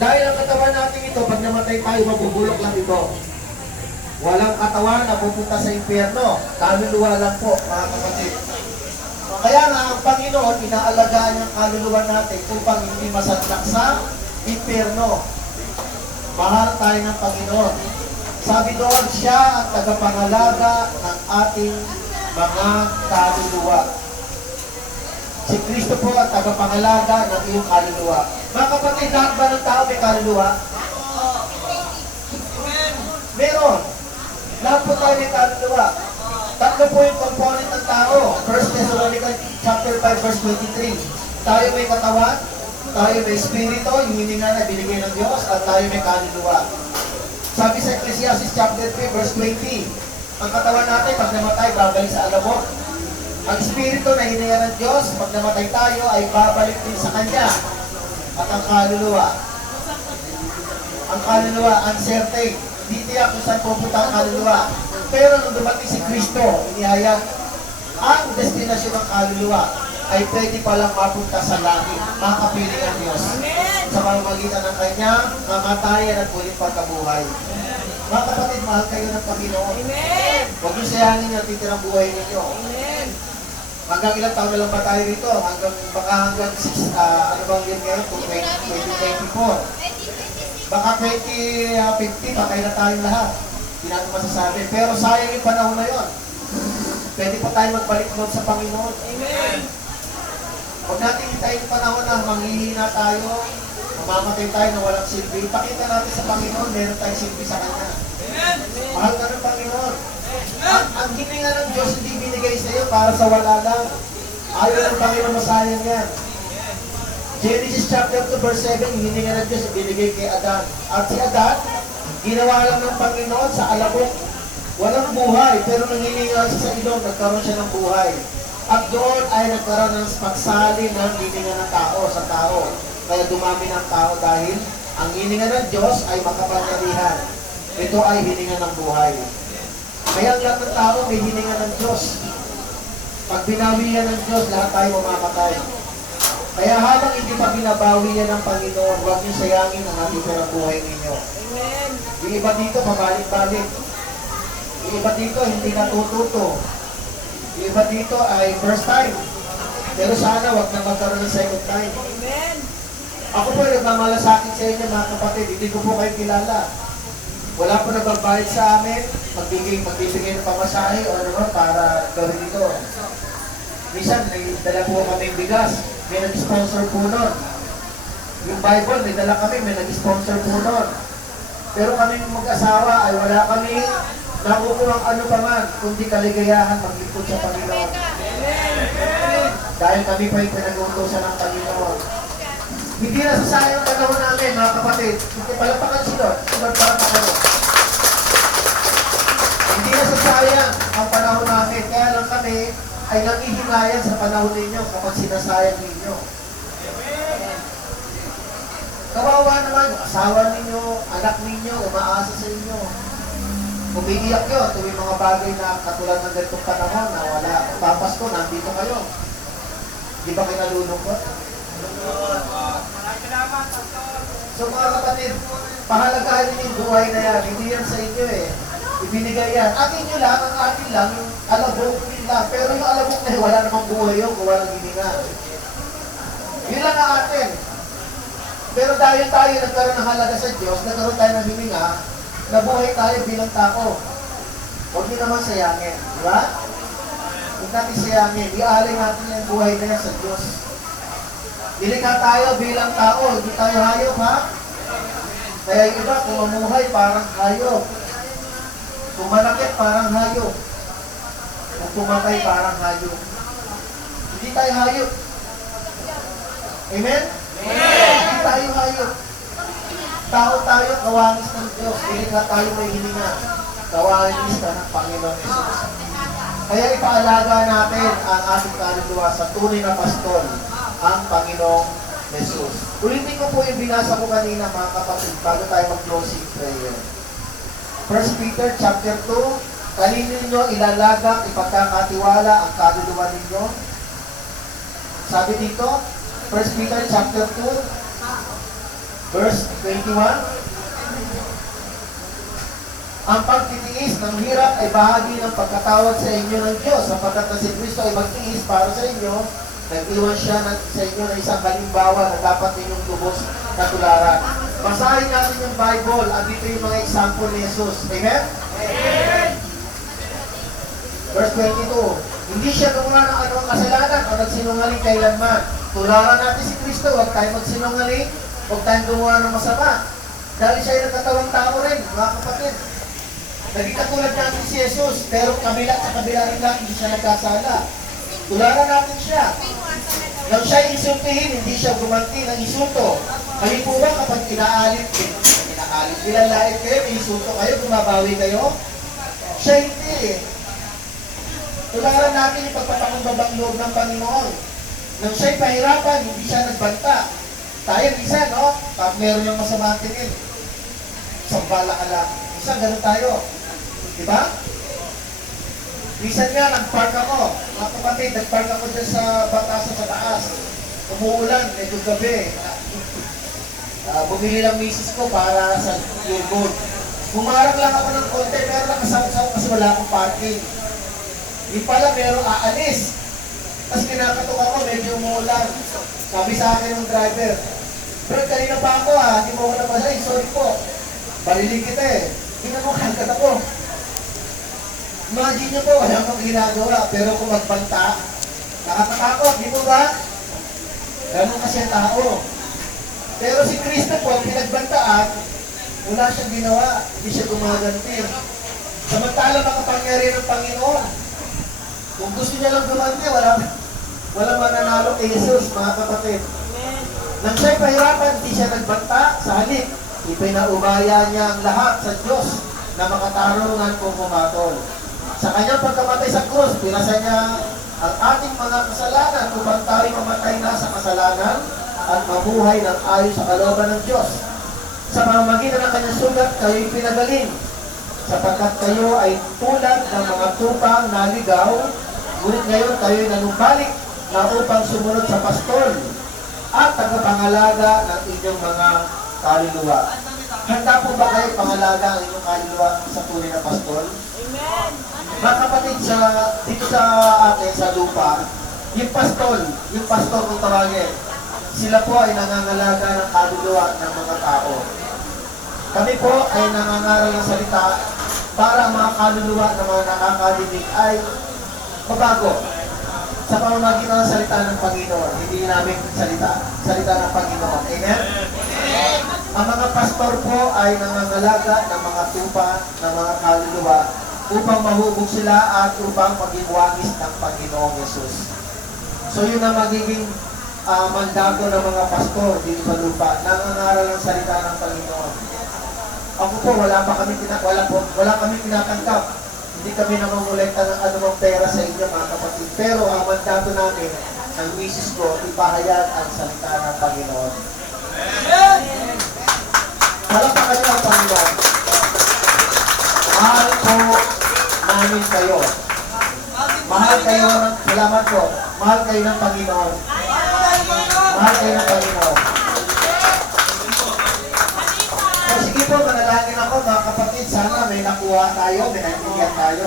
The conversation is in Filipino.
Dahil ang katawan natin ito, pag namatay tayo, mabubulok lang ito. Walang katawan na pupunta sa impyerno. Kaluluwa lang po, mga kapatid. Kaya nga, ang Panginoon, inaalagaan ang kaluluwa natin upang hindi masadlak sa impyerno. Mahal tayo ng Panginoon. Sabi doon, siya ang tagapangalaga ng ating mga kaluluwa. Si Kristo po ang tagapangalaga ng iyong kaluluwa. Mga kapatid, lahat ba ng tao may kaluluwa? Meron. Lahat po tayo may kaluluwa. Tatlo po yung component ng tao. 1 Thessalonians chapter 5 verse 23. Tayo may katawan, tayo may espiritu, yung hininga na binigay ng Diyos, at tayo may kaluluwa. Sabi sa Ecclesiastes chapter 3 verse 20, ang katawan natin pag namatay, babalik sa alabok. Ang espiritu na hininga ng Diyos, pag namatay tayo, ay babalik din sa Kanya. At ang kaluluwa, uncertain. Hindi tiyak kung saan pupunta ang kaluluwa. Pero nung dumating si Kristo, inihayag, ang destinasyon ng kaluluwa ay pwede palang mapunta sa langit. Makapiling ang Diyos. Sa pamamagitan ng Kanyang kamatayan at muling pagkabuhay. Mga kapatid, mahal kayo ng Panginoon. Huwag niyo sayangin ang titirang buhay ninyo. Hanggang ilang taon na lang ba tayo rito? Hanggang 6, ano bang year ngayon? 2024. Baka 2050, patay na tayong lahat. Hindi natin masasabi. Pero sayang yung panahon na yon. Pwede pa tayo magbalik doon sa Panginoon. Amen. Huwag natin hintayin yung panahon na manghihina tayo, mamamatay tayo na walang silbi. Ipakita natin sa Panginoon, meron tayong silbi sa Kanya. Amen. Mahal ka ng Panginoon. Ang hininga ng Diyos hindi binigay sa iyo para sa wala lang. Ayaw ng Panginoon, masayang yan. Genesis chapter 2 verse 7, hininga ng Diyos binigay kay Adan. At si Adan, ginawa lang ng Panginoon sa alabok. Walang buhay, pero nangininga siya sa ilong, nagkaroon siya ng buhay. At doon ay nagkaroon ng pagsali ng hininga ng tao sa tao. Kaya dumami ng tao dahil ang hininga ng Diyos ay makapangyarihan. Ito ay hininga ng buhay. Kaya ang lahat ng tao may hininga ng Diyos. Pag binawi yan ng Diyos, lahat tayo mamamatay. Kaya habang hindi pa binabawi yan ng Panginoon, huwag niyo sayangin ang ating buhay ninyo. Amen. Yung iba dito, pabalik-balik. Yung iba dito, hindi natututo. Yung iba dito ay first time. Pero sana wag na magkaroon ng second time. Amen. Ako po nagmamalasakit sa inyo mga kapatid, hindi ko po kayo kilala. Wala po nagbabayad sa amin, magbibigay ng pamasahe o ano para gawin ito. Minsan, may dala po kami bigas, may nag-sponsor po nun. Yung Bible, may dala kami, may nag-sponsor po nun. Pero kami mag-asawa ay wala kami nakukulang ano pa man, kundi kaligayahan maglingkod sa Panginoon. Dahil kami pa yung pinag-uutosan ng Panginoon. Hindi na sasayang panahon namin, mga kapatid. Hindi palapakan sila. Palapakan. Hindi na sasayang ang panahon namin. Kaya lang kami ay nanghihingayan sa panahon ninyo kapag sinasayang ninyo. Kawawa naman, asawa ninyo, anak ninyo, umaasa sa inyo. Umiiyak yun, tuwing mga bagay na katulad ng ganitong panahon na wala. Papasko, nandito kayo. Di ba kinalulungkot? So mga kapatid, pahalagahan ninyo yung buhay na yan. Hindi yan sa inyo eh. Ibinigay yan. Atin nyo lang, ang atin lang, yung alabok nila. Pero yung alabok na yun, wala namang buhay yun kung walang hininga. Yun lang ang atin. Pero dahil tayo nagkaroon ng halaga sa Diyos, nagkaroon tayo ng hininga, nabuhay tayo bilang tao. Huwag nyo naman sayangin. Di ba? Huwag natin sayangin. Iaalay natin yung buhay na yan sa Diyos. Nilikha tayo bilang tao. Hindi tayo hayop, ha? Kaya yung iba, kung mamuhay, parang hayop. Kung malakit, parang hayop. Kung pumatay, parang hayop. Hindi tayo hayop. Amen? Amen! Hindi tayo hayop. Tao tayo, kawangis ng Diyos. Nilikha tayo may hininga. Kawangis ka ng Panginoon Jesus. Kaya ipaalaga natin ang ating kaluluwa sa tunay na pastol, ang Panginoong Jesus. Ulitin ko po yung binasa ko kanina mga kapatid bago tayo mag-closing prayer. 1 Peter chapter 2, kanino ninyo ilalagang ipagkakatiwala ang kaluluwa ninyo? Sabi dito, 1 Peter chapter 2, Verse 21. Ang pagtitiis ng hirap ay bahagi ng pagkatawad sa inyo ng Diyos, sapagkat na si Kristo ay magtiis para sa inyo, nag-iwan siya sa inyo ng isang halimbawa na dapat ninyong lubos na tularan. Basahin natin yung Bible at dito yung mga example ni Jesus. Amen? Amen! Verse 22. Hindi siya gumawa ng anumang kasalanan o nagsinungaling kailanman. Tularan natin si Kristo, huwag tayo magsinungaling, huwag tayong gumawa ng masama. Dahil siya ay nagkatawang tao rin, mga kapatid. Naging katulad natin si Jesus, pero kabila sa kabila rin lang, hindi siya nagkasala. Tularan natin siya. Nang siya insultihin, hindi siya gumanti ng insulto. Kali po ba kapag inaalit, ilalait kayo, may insulto kayo, gumabawi kayo? Siya hindi eh. Tularan natin yung pagpapakumbabang loob ng Panginoon. Nang siya'y pahirapan, hindi siya nagbanta. Tayo, minsan, no? Pag meron yung masama tingin, sambala ka lang. Minsan, ganun tayo. Diba? Minsan nga, nag-park ako. Mga kapatid, nag-park ako dyan sa batasan sa taas. Umuulan, medyo gabi. Bumili lang misis ko para sa yearboard. Bumarap lang ako ng konti, pero nakasaw-saw kasi wala akong parking. Di pala, meron aalis. Tapos kinakatok ako, medyo umuulan. Sabi sa akin ng driver, "Bro, kanina pa ako hindi mo ako napasahin, sorry po. Bariling kita eh. Hindi na mo kagad ako." Imagine nyo po, wala akong ginagawa, pero kung magbanta, nakakatakot, di mo ba? Ganun kasi ang tao. Pero si Kristo po, pinagbantaan, wala siyang ginawa, hindi siya gumaganti. Samantala makapangyari ng Panginoon. Kung gusto niya lang gumanti, wala mananalo kay Jesus, mga kapatid. Nang siya'y pahirapan, hindi siya nagbanta, sa halip, ipinaubaya niya ang lahat sa Diyos na makatarungan kung pumatol. Sa kanyang pagkamatay sa krus, pinasan niya ang ating mga kasalanan upang tayo mamatay na sa kasalanan at mabuhay ng ayon sa kalooban ng Diyos. Sa pamamagitan ng kanyang sugat, kayo'y pinagaling, sapagkat kayo ay tulad ng mga tupang naligaw, ngunit ngayon kayo'y nanumbalik na upang sumunod sa pastol at tagapangalaga ng inyong mga kaluluwa. Handa po ba kayo pangalaga ang inyong kaluluwa sa tunay na pastol? Amen! Mga kapatid, dito sa atin, sa lupa, yung pastor kung tawagin, sila po ay nangangalaga ng kaluluwa ng mga tao. Kami po ay nangangaral ng salita para ang mga kaluluwa ng mga nakakadinig ay mabago sa pamamagitan ng salita ng Panginoon. Hindi namin salita ng Panginoon. Amen? Ang mga pastor po ay nangangalaga ng mga tupa ng mga kaluluwa upang mahubog sila at upang maging wangis ng Panginoong Yesus. So yun ang magiging mandato ng mga pastor dito sa lupa, nangangaral ng salita ng Panginoon. Ako po, wala kami tinatanggap. Hindi kami namamulekta ng anumang pera sa inyo, mga kapatid. Pero ang mandato namin, ng misis ko, ipahayag ang salita ng Panginoon. Palakpakan niyo ang Panginoon. Mahal po namin kayo. Mahal kayo ng, salamat po, mahal kayo ng Panginoon. Mahal kayo ng Panginoon. So, sige po, manalangin ako mga kapatid. Sana may nakuha tayo, may naintindihan tayo.